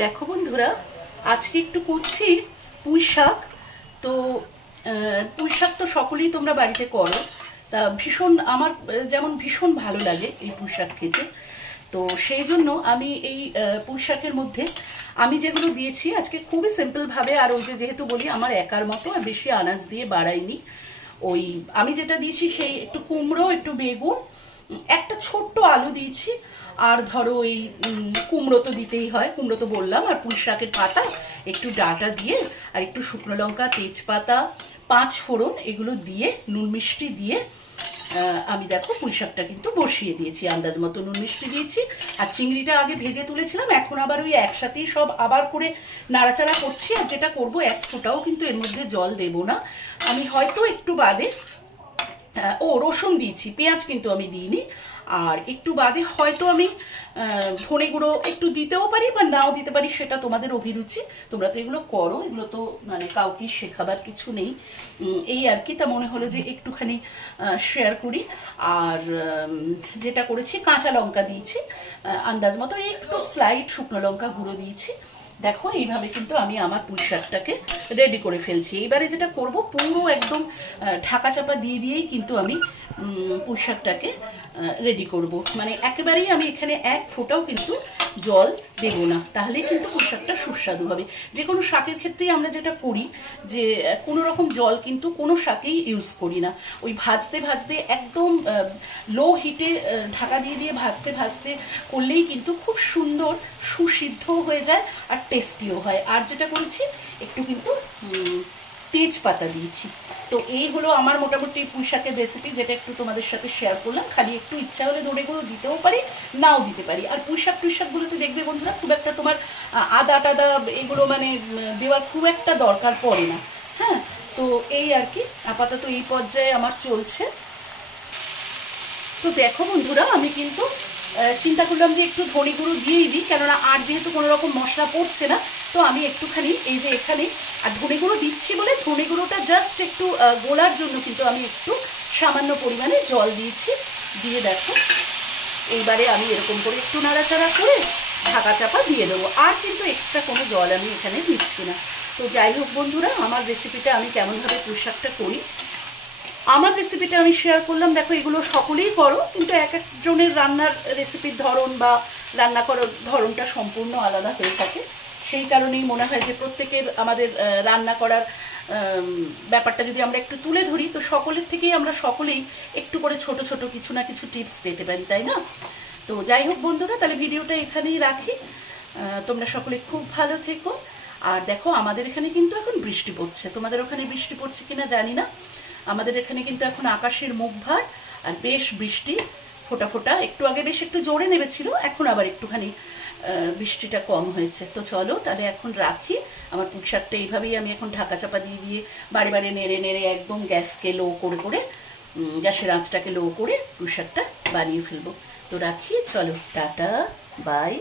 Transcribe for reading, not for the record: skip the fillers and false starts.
দেখো বন্ধুরা, আজকে একটু করছি পুঁই শাক। তো পুঁই শাক তো সকলেই তোমরা বাড়িতে করো। তা ভীষণ আমার যেমন ভীষণ ভালো লাগে এই পুঁই শাক খেতে। তো সেই জন্য আমি এই পুঁই শাকের মধ্যে আমি যেগুলো দিয়েছি আজকে খুবই সিম্পলভাবে, আর ওই যে যেহেতু বলি আমার একার মতো আর বেশি আনাজ দিয়ে বাড়াইনি, ওই আমি যেটা দিয়েছি সেই একটু কুমড়ো, একটু বেগুন, একটা ছোট্ট আলু দিয়েছি। আর ধরো এই কুমড়ো তো দিতেই হয়, কুমড়ো তো বললাম, আর পুঁই শাকের পাতা, একটু ডাঁটা দিয়ে, আর একটু শুকনো লঙ্কা, তেজপাতা, 5 ফোড়ন, এগুলো দিয়ে নুন মিষ্টি দিয়ে আমি দেখো পুঁই শাকটা কিন্তু বসিয়ে দিয়েছি। আন্দাজ মতো নুন মিষ্টি দিয়েছি। আর চিংড়িটা আগে ভেজে তুলেছিলাম, এখন আবার ওই একসাথেই সব আবার করে নাড়াচাড়া করছি। আর যেটা করবো, এক ফোঁটাও কিন্তু এর মধ্যে জল দেব না। আমি হয়তো একটু বাদে রসুন দিয়েছি, পেঁয়াজ কিন্তু আমি দিইনি। আর একটু বাদে হয়তো আমি ধনে গুঁড়ো একটু দিতেও পারি বা নাও দিতে পারি, সেটা তোমাদের অভিরুচি। তোমরা তো এগুলো করো, এগুলো তো মানে কাউকে শেখাবার কিছু নেই, এই আর কি। তা মনে হলো যে একটুখানি শেয়ার করি। আর যেটা করেছি, কাঁচা লঙ্কা দিয়েছি আন্দাজ মতো, একটু স্লাইড শুকনো লঙ্কা গুঁড়ো দিয়েছি। দেখো এইভাবে কিন্তু আমি আমার পুঁই শাকটাকে রেডি করে ফেলছি। এইবারে যেটা করব, পুরো একদম ঢাকা চাপা দিয়ে দিয়েই কিন্তু আমি পুঁই শাকটাকে রেডি করব। মানে একেবারেই আমি এখানে এক ফোঁটাও কিন্তু জল দেব না, তাহলেই কিন্তু পুঁই শাকটা সুস্বাদু হবে। যে কোনো শাকের ক্ষেত্রেই আমরা যেটা করি, যে কোনো রকম জল কিন্তু কোনো শাকেই ইউজ করি না। ওই ভাজতে ভাজতে একদম লো হিটে ঢাকা দিয়ে দিয়ে ভাজতে ভাজতে করলেই কিন্তু খুব সুন্দর সুসিদ্ধ হয়ে যায় আর টেস্টিও হয়। আর যেটা করেছি, একটু কিন্তু তেজপাতা দিয়েছি। তো এই হলো আমার মোটামুটি পুঁই শাকের রেসিপি, যেটা একটু তোমাদের সাথে শেয়ার করলাম। খালি একটু ইচ্ছা হলে ধনে গুঁড়ো দিতেও পারি, নাও দিতে পারি। আর পুঁই শাকগুলোতে দেখবে বন্ধুরা, খুব একটা তোমার আদা টাদা এগুলো মানে দেওয়ার খুব একটা দরকার পড়ে না। হ্যাঁ, তো এই আর কি, আপাতত এই পর্যায়ে আমার চলছে। তো দেখো বন্ধুরা, আমি কিন্তু চিন্তা করলাম যে একটু ধনে গুঁড়ো দিয়েই দিই, কেননা আর যেহেতু কোনো রকম মশলা পড়ছে না, তো আমি একটুখানি এই যে এখানে আর ধনে গুঁড়ো দিচ্ছি বলে ধনে গুঁড়োটা জাস্ট একটু গোলার জন্য কিন্তু আমি একটু সামান্য পরিমাণে জল দিয়েছি। দিয়ে দেখো এইবারে আমি এরকম করে একটু নাড়াচাড়া করে ঢাকা চাপা দিয়ে দেবো। আর কিন্তু এক্সট্রা কোনো জল আমি এখানে দিচ্ছি না। তো যাই হোক বন্ধুরা, আমার রেসিপিটা আমি কেমনভাবে পুঁই শাকটা করি, আমার রেসিপিটা আমি শেয়ার করলাম। দেখো এগুলো সকলেই করো, কিন্তু এক একজনের রান্নার রেসিপির ধরন বা রান্না করার ধরনটা সম্পূর্ণ আলাদা হয়ে থাকে। সেই কারণেই মনে হয় যে প্রত্যেকের আমাদের রান্না করার ব্যাপারটা যদি আমরা একটু তুলে ধরি, তো সকলের থেকেই আমরা সকলেই একটু করে ছোট ছোট কিছু না কিছু টিপস পেতে পারি, তাই না? তো যাই হোক বন্ধুরা, তাহলে ভিডিওটা এখানেই রাখি। তোমরা সকলে খুব ভালো থেকো। আর দেখো আমাদের এখানে কিন্তু এখন বৃষ্টি পড়ছে, তোমাদের ওখানে বৃষ্টি পড়ছে কিনা জানি না। আমাদের এখানে কিন্তু এখন আকাশের মুখ ভার আর বেশ বৃষ্টি ফোটা ফোটা। একটু আগে বেশ একটু জোরে নেমেছিল, এখন আবার একটুখানি বৃষ্টিটা কম হয়েছে। তো চলো তাহলে এখন রাখি। আমার পুঁই শাকটা এইভাবেই আমি এখন ঢাকা চাপা দিয়ে দিয়ে বারে বারে নেড়ে নেড়ে একদম গ্যাসকে লো করে করে, গ্যাসের আঁচটাকে লো করে পুঁই শাকটা বানিয়ে ফেলবো। তো রাখি, চলো, টাটা, বাই।